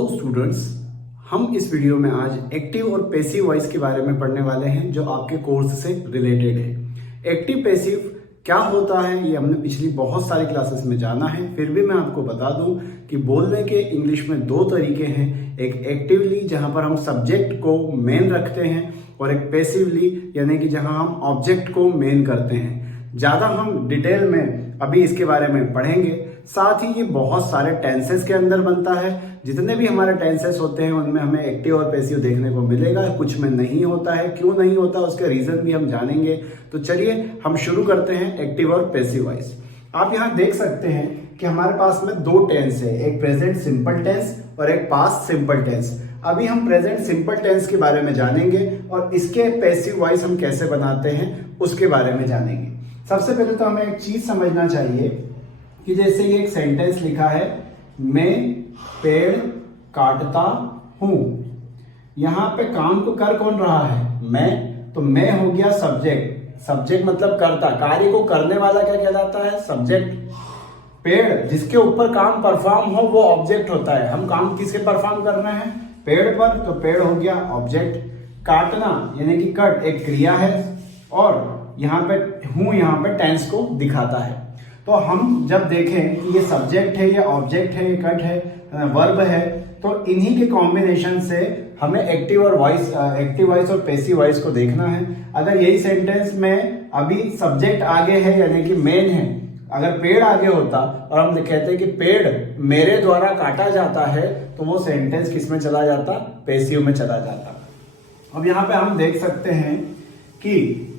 Hello students, हम इस video में आज एक्टिव और पैसिव वॉइस के बारे में पढ़ने वाले हैं जो आपके कोर्स से रिलेटेड है। एक्टिव पैसिव क्या होता है ये हमने पिछली बहुत सारी क्लासेस में जाना है, फिर भी मैं आपको बता दूं कि बोलने के इंग्लिश में दो तरीके हैं। एक एक्टिवली जहां पर हम सब्जेक्ट को मेन रखते हैं और एक पैसिवली यानी कि जहां हम ऑब्जेक्ट को मेन करते हैं। ज़्यादा हम डिटेल में अभी इसके बारे में पढ़ेंगे। साथ ही ये बहुत सारे टेंसेस के अंदर बनता है। जितने भी हमारे टेंसेस होते हैं उनमें हमें एक्टिव और पैसिव देखने को मिलेगा, कुछ में नहीं होता है। क्यों नहीं होता उसके रीजन भी हम जानेंगे। तो चलिए हम शुरू करते हैं एक्टिव और पैसिव वॉइस। आप यहाँ देख सकते हैं कि हमारे पास में दो टेंस है, एक प्रेजेंट सिंपल टेंस और एक पास्ट सिंपल टेंस। अभी हम प्रेजेंट सिंपल टेंस के बारे में जानेंगे और इसके पैसिव वॉइस हम कैसे बनाते हैं उसके बारे में जानेंगे। सबसे पहले तो हमें एक चीज समझना चाहिए कि जैसे ये एक सेंटेंस लिखा है, मैं पेड़ काटता हूं। यहां पे काम को कर कौन रहा है? मैं। तो मैं हो गया सब्जेक्ट। सब्जेक्ट मतलब करता, कार्य को करने वाला क्या कहलाता है? सब्जेक्ट। पेड़ जिसके ऊपर काम परफॉर्म हो वो ऑब्जेक्ट होता है। हम काम किसके परफॉर्म कर रहे हैं? पेड़ पर, तो पेड़ हो गया ऑब्जेक्ट। काटना यानी कि कट एक क्रिया है और यहाँ पे हूं यहाँ पे टेंस को दिखाता है। तो हम जब देखें कि ये सब्जेक्ट है, ये ऑब्जेक्ट है, ये कट है, वर्ब है, तो इन्हीं के कॉम्बिनेशन से हमें एक्टिव वॉइस और पैसिव वॉइस को देखना है। अगर यही सेंटेंस में अभी सब्जेक्ट आगे है यानी कि मेन है, अगर पेड़ आगे होता और हम कहते हैं कि पेड़ मेरे द्वारा काटा जाता है, तो वो सेंटेंस किस में चला जाता? पैसिव में चला जाता। अब यहाँ पे हम देख सकते हैं कि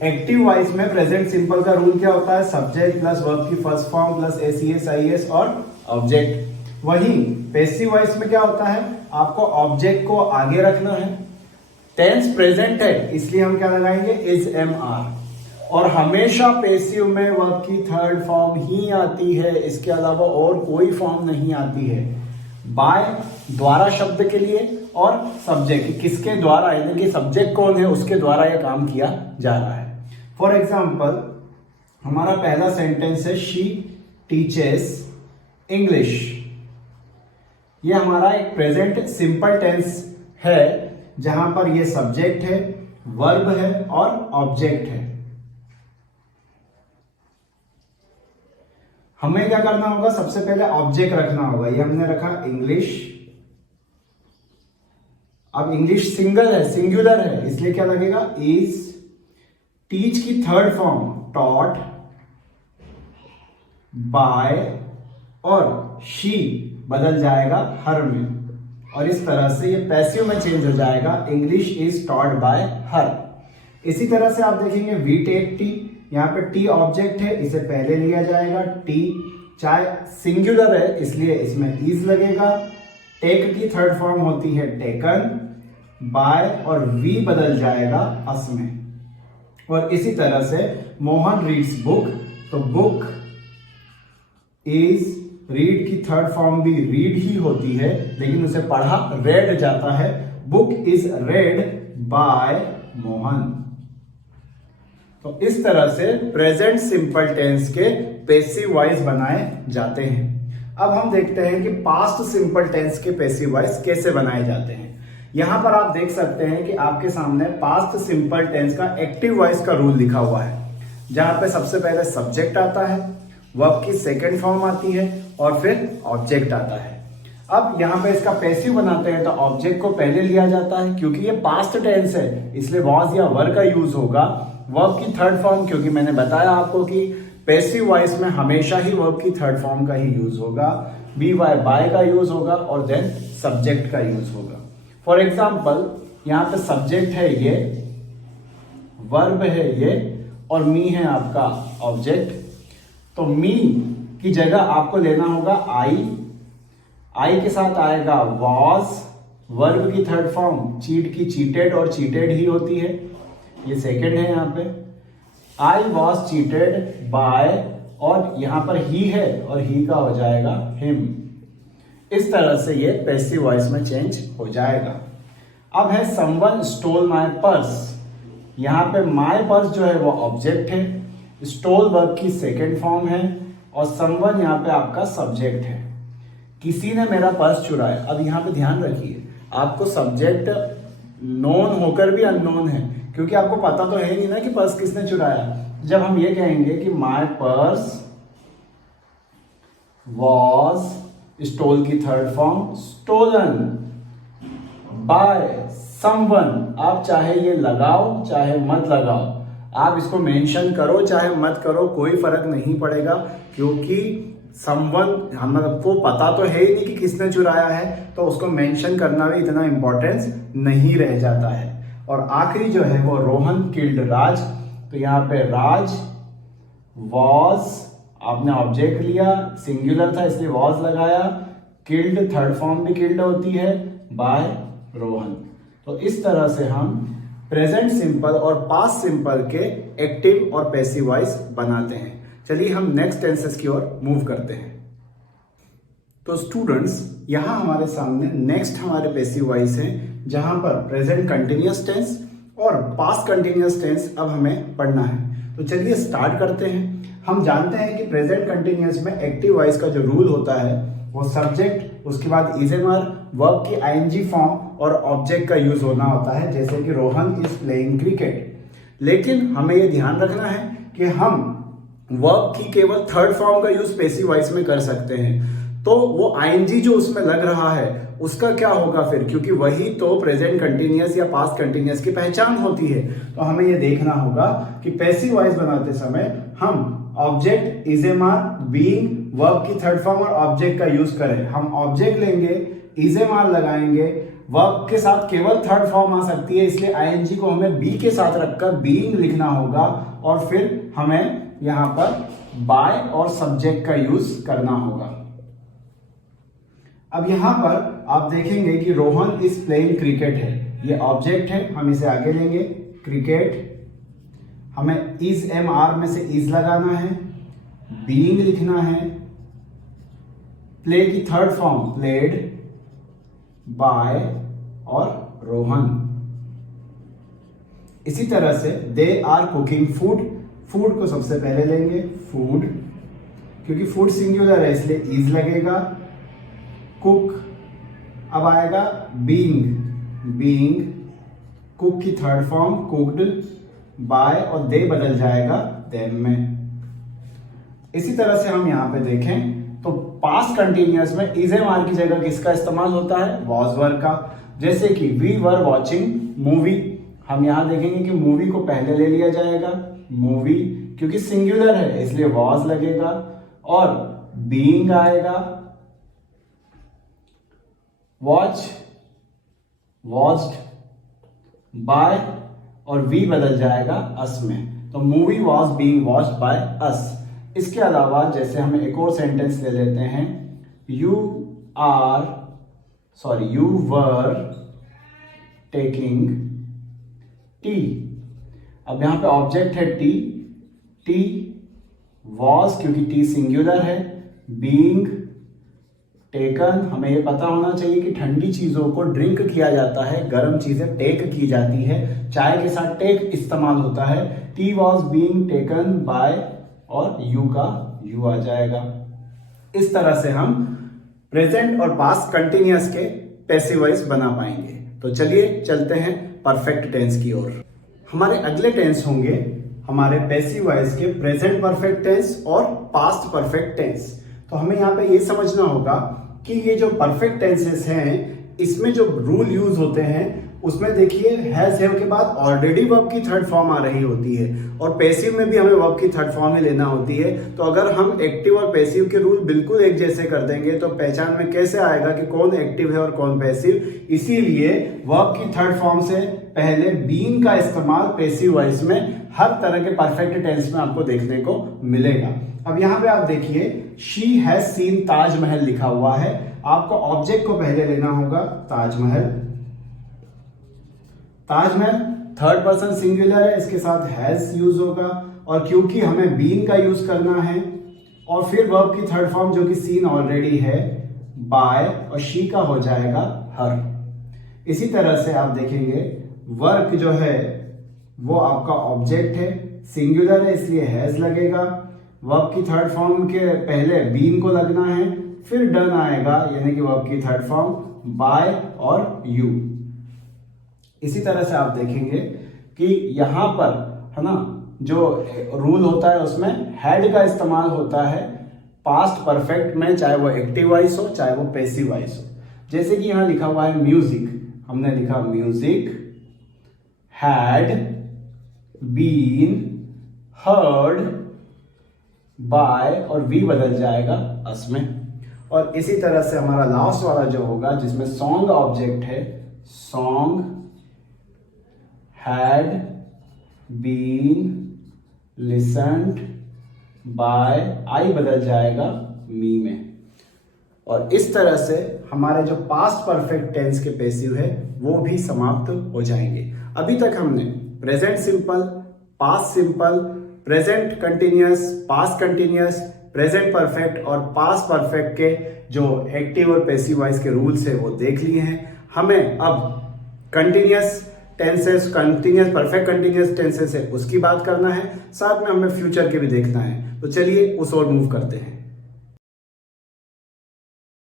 एक्टिव वॉइस में प्रेजेंट सिंपल का रूल क्या होता है? सब्जेक्ट प्लस वर्ब की फर्स्ट फॉर्म प्लस एसीएस आईएस और ऑब्जेक्ट। वहीं पैसिव वॉइस में क्या होता है? आपको ऑब्जेक्ट को आगे रखना है। टेंस प्रेजेंट है इसलिए हम क्या लगाएंगे? Is am are. और हमेशा पैसिव में वर्ब की थर्ड फॉर्म ही आती है, इसके अलावा और कोई फॉर्म नहीं आती है। बाय द्वारा शब्द के लिए और सब्जेक्ट किसके द्वारा यानी कि सब्जेक्ट कौन है उसके द्वारा यह काम किया जा रहा है। फॉर एग्जाम्पल हमारा पहला सेंटेंस है, शी टीचेस इंग्लिश। यह हमारा एक प्रेजेंट सिंपल टेंस है जहां पर यह सब्जेक्ट है, वर्ब है और ऑब्जेक्ट है। हमें क्या करना होगा? सबसे पहले ऑब्जेक्ट रखना होगा। ये हमने रखा इंग्लिश। अब इंग्लिश सिंगल है, सिंगुलर है, इसलिए क्या लगेगा? इज। टीच की थर्ड फॉर्म टॉट, बाय और शी बदल जाएगा हर में, और इस तरह से ये पैसिव में चेंज हो जाएगा। इंग्लिश इज टॉट बाय हर। इसी तरह से आप देखेंगे वी टेक टी, यहाँ पे टी ऑब्जेक्ट है, इसे पहले लिया जाएगा। टी चाहे सिंगुलर है इसलिए इसमें इज लगेगा। टेक की थर्ड फॉर्म होती है टेकन, बाय और वी बदल जाएगा अस में। और इसी तरह से मोहन रीड्स बुक, तो बुक इज, रीड की थर्ड फॉर्म भी रीड ही होती है लेकिन उसे पढ़ा रेड जाता है। Book is read by Mohan. तो इस तरह से प्रेजेंट सिंपल टेंस के पैसिव वॉइस बनाए जाते हैं। अब हम देखते हैं कि पास्ट सिंपल टेंस के पैसिव वॉइस कैसे बनाए जाते हैं। यहां पर आप देख सकते हैं कि आपके सामने पास्ट सिंपल टेंस का एक्टिव वॉइस का रूल लिखा हुआ है, जहां पे सबसे पहले सब्जेक्ट आता है, वर्ब की सेकेंड फॉर्म आती है और फिर ऑब्जेक्ट आता है। अब यहाँ पे इसका पैसिव बनाते हैं तो ऑब्जेक्ट को पहले लिया जाता है, क्योंकि ये पास्ट टेंस है इसलिए वॉज या वर का यूज होगा। वर्ब की थर्ड फॉर्म, क्योंकि मैंने बताया आपको कि पैसिव वॉइस में हमेशा ही वर्ब की थर्ड फॉर्म का ही यूज होगा। बी वाई बाय का यूज होगा और देन सब्जेक्ट का यूज होगा। फॉर एग्जाम्पल यहाँ पे सब्जेक्ट है ये, वर्ब है ये और मी है आपका ऑब्जेक्ट। तो मी की जगह आपको लेना होगा आई। आई के साथ आएगा वॉज, वर्ब की थर्ड फॉर्म चीट की चीटेड और चीटेड ही होती है, ये सेकंड है यहाँ पे। आई वॉज चीटेड बाय और यहाँ पर ही है और ही का हो जाएगा हिम। इस तरह से ये पैसिव वॉइस में चेंज हो जाएगा। अब है समवन स्टोल माय पर्स। यहाँ पे माय पर्स जो है वो ऑब्जेक्ट है, स्टोल वर्ब की सेकंड फॉर्म है और समवन यहाँ पे आपका सब्जेक्ट है। किसी ने मेरा पर्स चुराया। अब यहाँ पे ध्यान रखिए, आपको सब्जेक्ट नोन होकर भी अननोन है, क्योंकि आपको पता तो है नहीं ना कि पर्स किसने चुराया। जब हम ये कहेंगे कि माय पर्स वॉज, स्टोल की third form stolen by someone, आप चाहे ये लगाओ चाहे मत लगाओ, आप इसको मेंशन करो चाहे मत करो, कोई फर्क नहीं पड़ेगा, क्योंकि समवन हमको पता तो है ही नहीं कि किसने चुराया है, तो उसको मेंशन करना भी इतना इंपॉर्टेंस नहीं रह जाता है। और आखिरी जो है वो रोहन किल्ड राज, तो यहाँ पे राज वॉज, आपने ऑब्जेक्ट लिया, सिंगुलर था इसलिए वॉज लगाया, किल्ड थर्ड फॉर्म भी किल्ड होती है बाय रोहन। तो इस तरह से हम प्रेजेंट सिंपल और पास्ट सिंपल के एक्टिव और पैसिव वॉइस बनाते हैं। चलिए हम नेक्स्ट टेंसेस की ओर मूव करते हैं। तो स्टूडेंट्स, यहां हमारे सामने नेक्स्ट हमारे पैसिव वॉइस हैं, जहां पर प्रेजेंट कंटिन्यूअस टेंस और पास्ट कंटिन्यूअस टेंस अब हमें पढ़ना है। तो चलिए स्टार्ट करते हैं। हम जानते हैं कि प्रेजेंट कंटिन्यूअस में एक्टिव वॉइस का जो रूल होता है वो सब्जेक्ट, उसके बाद इज एम आर, वर्ब की आईएनजी फॉर्म और ऑब्जेक्ट का यूज होना होता है, जैसे कि रोहन इज प्लेइंग क्रिकेट। लेकिन हमें यह ध्यान रखना है कि हम वर्ब की केवल थर्ड फॉर्म का यूज पैसिव वॉइस में कर सकते हैं। तो वो आईएनजी जो उसमें लग रहा है उसका क्या होगा फिर, क्योंकि वही तो प्रेजेंट कंटिन्यूअस या पास्ट कंटिन्यूअस की पहचान होती है। तो हमें ये देखना होगा कि पैसिव वॉइस बनाते समय हम object, is am are, being, verb की थर्ड फॉर्म और ऑब्जेक्ट का यूज करें। हम ऑब्जेक्ट लेंगे, इज एम आर लगाएंगे, वर्ब के साथ केवल थर्ड फॉर्म आ सकती है, इसलिए आईएनजी को हमें बी के साथ रखकर बीइंग लिखना होगा, और फिर हमें यहां पर बाय और सब्जेक्ट का यूज करना होगा। अब यहां पर आप देखेंगे कि रोहन इज प्लेइंग क्रिकेट है, ये ऑब्जेक्ट है, हम इसे आगे लेंगे, क्रिकेट, हमें इज एम आर में से इज लगाना है, बीइंग लिखना है, प्ले की थर्ड फॉर्म प्लेड, बाय और रोहन। इसी तरह से they are cooking food, food को सबसे पहले लेंगे, फूड, क्योंकि फूड सिंगुलर है इसलिए इज लगेगा, कुक, अब आएगा बीइंग, बीइंग, कुक की थर्ड फॉर्म कुक्ड, बाय और दे बदल जाएगा देम में। इसी तरह से हम यहां पे देखें तो पास्ट कंटिन्यूअस में इज एम आर की जगह किसका इस्तेमाल होता है, वॉज वर्ब का। जैसे कि वी वर वॉचिंग मूवी, हम यहां देखेंगे कि मूवी को पहले ले लिया जाएगा, मूवी, क्योंकि सिंगुलर है इसलिए वॉज लगेगा, और बीइंग आएगा, वॉच, वॉच्ड, बाय और वी बदल जाएगा अस में, तो movie was being watched by us. इसके अलावा जैसे हम एक और सेंटेंस ले लेते हैं, यू वर टेकिंग टी, अब यहां पे ऑब्जेक्ट है टी, टी वॉज क्योंकि टी सिंगुलर है, बीइंग टेकन, हमें यह पता होना चाहिए कि ठंडी चीजों को ड्रिंक किया जाता है, गर्म चीजें टेक की जाती है, चाय के साथ टेक इस्तेमाल होता है। T was being taken by और यू का यू आ जाएगा। इस तरह से हम प्रेजेंट और पास्ट कंटिन्यूअस के पैसिव वॉइस बना पाएंगे। तो चलिए चलते हैं परफेक्ट टेंस की ओर। हमारे अगले टेंस होंगे हमारे पैसिव वॉइस के प्रेजेंट परफेक्ट टेंस और पास्ट परफेक्ट टेंस। तो हमें यहाँ पे ये समझना होगा कि ये जो परफेक्ट टेंसेस हैं इसमें जो रूल यूज होते हैं उसमें देखिए हैज हैव के बाद ऑलरेडी वर्ब की थर्ड फॉर्म आ रही होती है, और पैसिव में भी हमें वर्ब की थर्ड फॉर्म ही लेना होती है। तो अगर हम एक्टिव और पैसिव के रूल बिल्कुल एक जैसे कर देंगे तो पहचान में कैसे आएगा कि कौन एक्टिव है और कौन पैसिव। इसीलिए वर्ब की थर्ड फॉर्म से पहले बीइंग का इस्तेमाल पैसिव वॉइस में हर तरह के परफेक्ट टेंस में आपको देखने को मिलेगा। अब यहां पे आप देखिए शी हैज सीन ताजमहल लिखा हुआ है, आपको ऑब्जेक्ट को पहले लेना होगा, Taj Mahal, Taj Mahal third person singular है, इसके साथ हैज यूज होगा, और क्योंकि हमें बीइंग का यूज करना है, और फिर वर्ब की थर्ड फॉर्म जो कि सीन ऑलरेडी है, बाय, और शी का हो जाएगा हर। इसी तरह से आप देखेंगे वर्क जो है वो आपका ऑब्जेक्ट है, सिंगुलर है इसलिए हैज लगेगा, वर्ब की थर्ड फॉर्म के पहले बीइंग को लगना है, फिर डन आएगा, यानी कि वो आपकी थर्ड फॉर्म बाय और यू। इसी तरह से आप देखेंगे कि यहां पर है ना जो रूल होता है उसमें हैड का इस्तेमाल होता है पास्ट परफेक्ट में, चाहे वो एक्टिव वॉइस हो चाहे वो पैसिव वॉइस हो। जैसे कि यहां लिखा हुआ है म्यूजिक, हमने लिखा music had been heard by और वी बदल जाएगा अस में। और इसी तरह से हमारा लास्ट वाला जो होगा जिसमें सॉन्ग ऑब्जेक्ट है, song had been listened by I बदल जाएगा मी में। और इस तरह से हमारे जो पास्ट परफेक्ट टेंस के पैसिव है वो भी समाप्त हो जाएंगे। अभी तक हमने present simple, past simple, present continuous, past continuous, present perfect और पास्ट परफेक्ट के जो एक्टिव और पैसिव वॉइस के रूल्स है वो देख लिए हैं। हमें अब continuous tenses, continuous perfect continuous tenses है उसकी बात करना है, साथ में हमें फ्यूचर के भी देखना है। तो चलिए उस ओर मूव करते हैं।